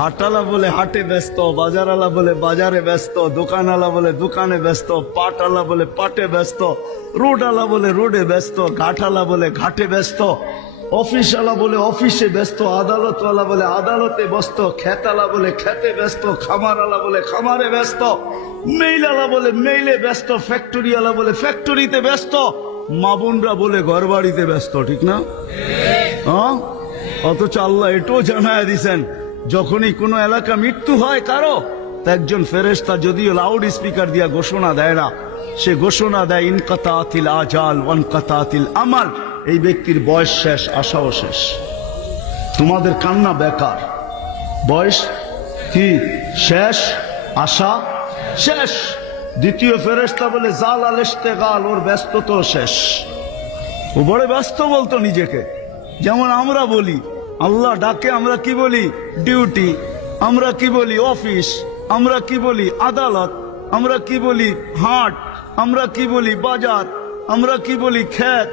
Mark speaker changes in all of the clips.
Speaker 1: হাটালা বলে হাটে ব্যস্ত বাজারালা বলে বাজারে ব্যস্ত, দোকানওয়ালা বলে দোকানে ব্যস্ত পাটালা বলে পাটে ব্যস্ত রোডালা বলে রোডে ব্যস্ত ঘাটালা বলে ঘাটে ব্যস্ত, অফিসওয়ালা বলে অফিসে ব্যস্ত, আদালতওয়ালা বলে আদালতে ব্যস্ত, খেতালা বলে খেতে ব্যস্ত, খামারওয়ালা বলে খামারে ব্যস্ত, মেইলালা বলে মেইলে ব্যস্ত, ফ্যাক্টরিওয়ালা বলে ফ্যাক্টরিতে ব্যস্ত মাবুনরা বলে ঘর বাড়িতে ব্যস্ত, ঠিক না? হ্যাঁ? অথচ আল্লাহ এটাও জানায় দিছেন যখনই কোনো এলাকা মৃত্যু হয় কারও একজন ফেরেস্তা যদিও লাউড স্পিকার দিয়া ঘোষণা দেয় না, সে ঘোষণা দেয় ইনকাতাতিল আজাল ওয়ানকাতাতিল আমাল। এই ব্যক্তির বয়স শেষ, আশাও শেষ। তোমাদের কান্না বেকার। বয়স কি? শেষ? আশা? শেষ। দ্বিতীয় ফেরেস্তা বলে, জাল আল ইস্তেগাল ওর ব্যস্ততা শেষ। ও বড় ব্যস্ত বলতো নিজেকে। যেমন আমরা বলি আল্লাহ ডাকে, আমরা কি বলি? ডিউটি। আমরা কি বলি? অফিস। আমরা কি বলি? আদালত। আমরা কি বলি? হাট। আমরা কি বলি? বাজার। আমরা কি বলি? ক্ষেত।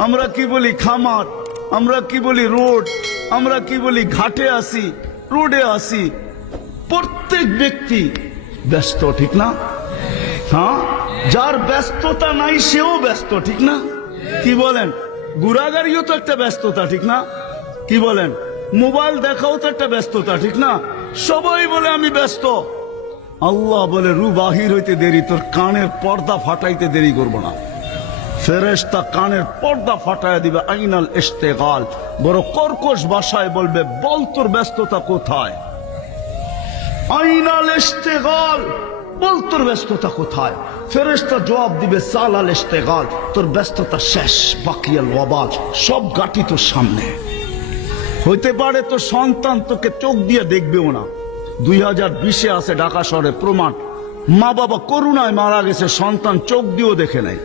Speaker 1: আমরা কি বলি? খামার। আমরা কি বলি? রোড। আমরা কি বলি? ঘাটে আসি, রোডে আসি। প্রত্যেক ব্যক্তি ব্যস্ত, ঠিক না? হ্যাঁ? যার ব্যস্ততা নাই, সেও ব্যস্ত, ঠিক না? কি বলেন? গুড়াগাড়িও তো একটা ব্যস্ততা, ঠিক না? কি বলেন? মোবাইল দেখাও তো একটা ব্যস্ততা, ঠিক না? সবাই বলে আমি ব্যস্ত। আল্লাহ বলে, রু বাহির হইতে দেরি, তোর কানের পর্দা ফাটাইতে দেরি করব না। ফেরেশতা কানের পর্দা ফাটায় দিবে, আইনাল ইস্তেগাল বড় কর্কশ ভাষায় বলবে, বল তোর ব্যস্ততা কোথায়? আইনাল ইস্তেগাল বল তোর ব্যস্ততা কোথায়? ফেরেশতা জবাব দিবে, সালাল ইস্তেগাল তোর ব্যস্ততা শেষ, বাকিয়াল ওয়াবাজ সব গাটি তোর সামনে। হইতে পারে তো সন্তান তোকে চোখ দিয়ে দেখবেও না। দুই হাজার বিশে আছে ঢাকা শহরে প্রমাণ। মা বাবা করুণায় মারা গেছে, সন্তান চোখ দিয়েও দেখে নাই।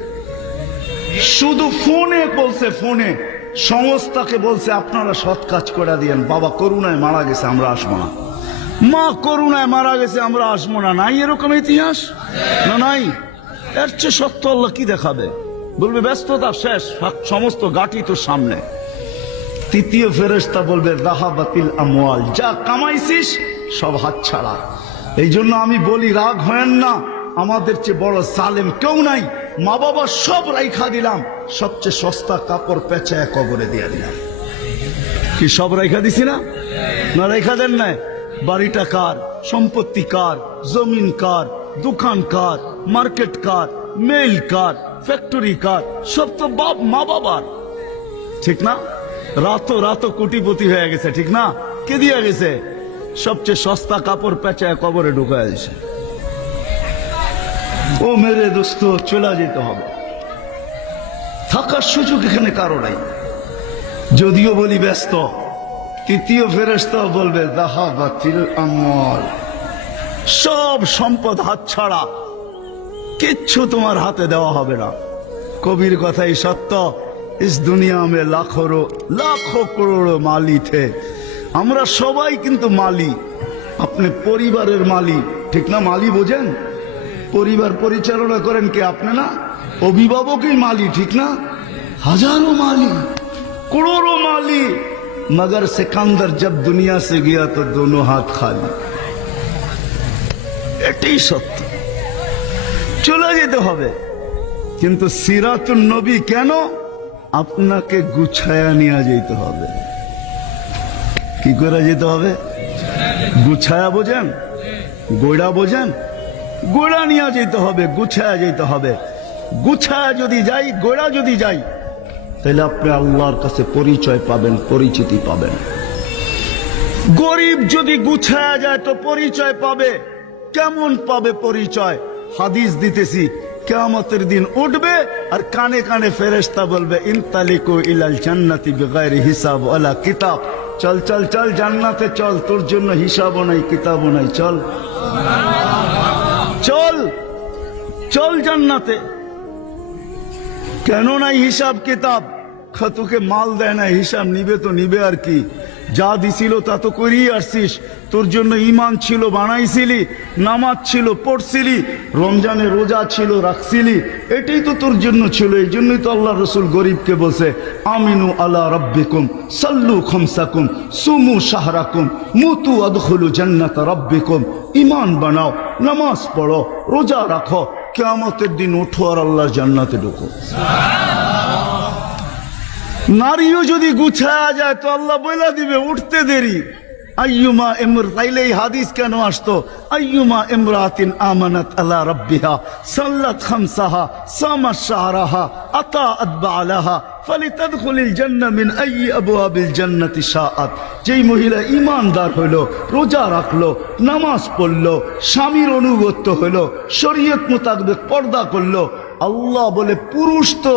Speaker 1: শুধু ফোনে বলছে, ফোনে। সংস্থাকে বলছে, আপনারা সৎ কাজ করে দিয়েন। বাবা করুণায় মারা গেছে, আমরা আসব না। মা করুণায় মারা গেছে, আমরা আসব না। নাই এরকম ইতিহাস? না নাই? এর চেয়ে সত্য আল্লাহ কি দেখাবে? বলবে, ব্যস্ততা শেষ, সমস্ত গাটি তোর সামনে। তৃতীয় ফেরস্তা বলবে রাহাবাতিল আমওয়াল, যা কামাইছিস, সব হাত ছাড়া এই জন্য আমি বলি, রাগ হয়েন না, আমাদের চেয়ে বড় সালেম কেউ নাই। মা বাবা সব রাইখা দিলাম, সবচেয়ে সস্তা কাপড় পেঁচায় কবরে দিয়ে দিলাম। কি সব রাইখা দিছি না? না রেখা দেন নাই। বাড়িটা কার? সম্পত্তি কার? জমিন কার? দোকান কার? মার্কেট কার? মেইল কার? ফ্যাক্টরি কার? সব তো বাপ মা বাবার ঠিক না? রাতো রাতো কোটিপতি হয়ে গেছে, ঠিক না? কে দিয়ে গেছে? সবচেয়ে সস্তা কাপড় পেঁচায় কবরে ঢুকায় দিছে। ও মেরে দোস্ত, চলে যেতে হবে। থাকার সুযোগ এখানে কারও নাই। যদিও বলি ব্যস্ত, তৃতীয় ফেরেস্তা বলবে দাহা বাতিল আমল সব সম্পদ হাত ছাড়া, কিচ্ছু তোমার হাতে দেওয়া হবে না। কবির কথাই সত্য। ইস দুনিয়া মে লাখরো লাখো করোড়ো মালি থে আমরা সবাই কিন্তু মালি আপনি পরিবারের মালি ঠিক না মালি বোঝেন পরিবার পরিচালনা করেন কে আপনি না অভিভাবকই মালি ঠিক না হাজারো মালি करोड़ों माली मगर सिकंदर जब दुनिया से गया तो दोनों हाथ खाली এটাই সত্য চলে যেতে হবে কিন্তু সিরাতুন নবী কেন আপনাকে গুছায়া নিয়ে যেতে হবে। কি করে যেতে হবে? গুছায়া বোঝেন? গোড়া বোঝেন? গোড়া নিয়ে যেতে হবে, গুছায়া যেতে হবে। গুছায়া যদি যাই গোড়া যদি যাই তাহলে আপনি আল্লাহর কাছে পরিচয় পাবেন, পরিচিতি পাবেন। গরিব যদি গুছায়া যায়, তো পরিচয় পাবে। কেমন পাবে পরিচয়? হাদিস দিতেছি কেয়ামতের দিন উঠবে আর কানে কানে ফেরেশতা বলবে, ইনতালিকু ইলাল জান্নাতি বিগাইরি হিসাব ওয়ালা কিতাব। চল চল চল, জান্নাতে চল, তোর জন্য হিসাবও নাই, কিতাবও নাই, চল। চল চল জান্নাতে। কেন নাই হিসাব, কিতাব? তোকে মাল দেয় না হিসাব নিবে তো নিবে আর কি। যা দিছিল তা তো করিয়ে আসছিস। তোর জন্য ইমান ছিল, বানাইছিলি, নামাজ ছিল, পড়ছিলি, রমজানে রোজা ছিল, রাখছিলি। এটাই তো তোর জন্য ছিল, এই জন্যই তো আল্লাহ রসুল গরিবকে বলছে, আমিনু আল্লাহ রব্বিকুম, সাল্লু খমসাকুম, সুমু শাহরাকুম, মুতু আদখলু জান্নাত রব্বিকুম। ইমান বানাও, নামাজ পড়ো, রোজা রাখো, কেয়ামতের দিন ওঠো আর আল্লাহর জান্নাতে ঢুকো। নারীও যদি গুছায়া যায় তো আল্লাহ বইলা দিবে, উঠতে দেরি। আইয়ুমা এমর, তাইলে হাদিস কেন আসতো? আইয়ুমা ইমরাতিন আমানাত আলা রাব্বিহা, সাল্লাত খামসাহা, সামা শাহরাহা, আতা আদবা আলাহা, ফালিতাদখুলিল জান্নাহ মিন আইয়ি আবওয়াবিল জান্নাতি শাআত। যেই মহিলা ইমানদার হইল রোজা রাখল, নামাজ পড়ল, স্বামীর অনুগত্য হইল শরীয়ত মোতাবেক পর্দা করল আল্লাহ বলে, পুরুষ তো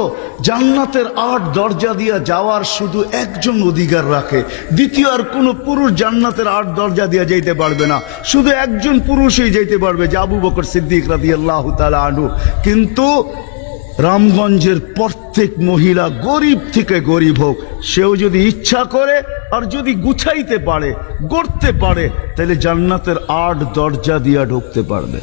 Speaker 1: জান্নাতের আট দরজা দিয়া যাওয়ার শুধু একজন অধিকার রাখে। দ্বিতীয় আর কোনো পুরুষ জান্নাতের আট দরজা দিয়া যাইতে পারবে না। শুধু একজন পুরুষই যাইতে পারবে, যে আবু বকর সিদ্দিক রাদি আল্লাহ তালা আনু কিন্তু রামগঞ্জের প্রত্যেক মহিলা গরিব থেকে গরিব হোক, সেও যদি ইচ্ছা করে আর যদি গুছাইতে পারে, গড়তে পারে, তাহলে জান্নাতের আট দরজা দিয়া ঢুকতে পারবে।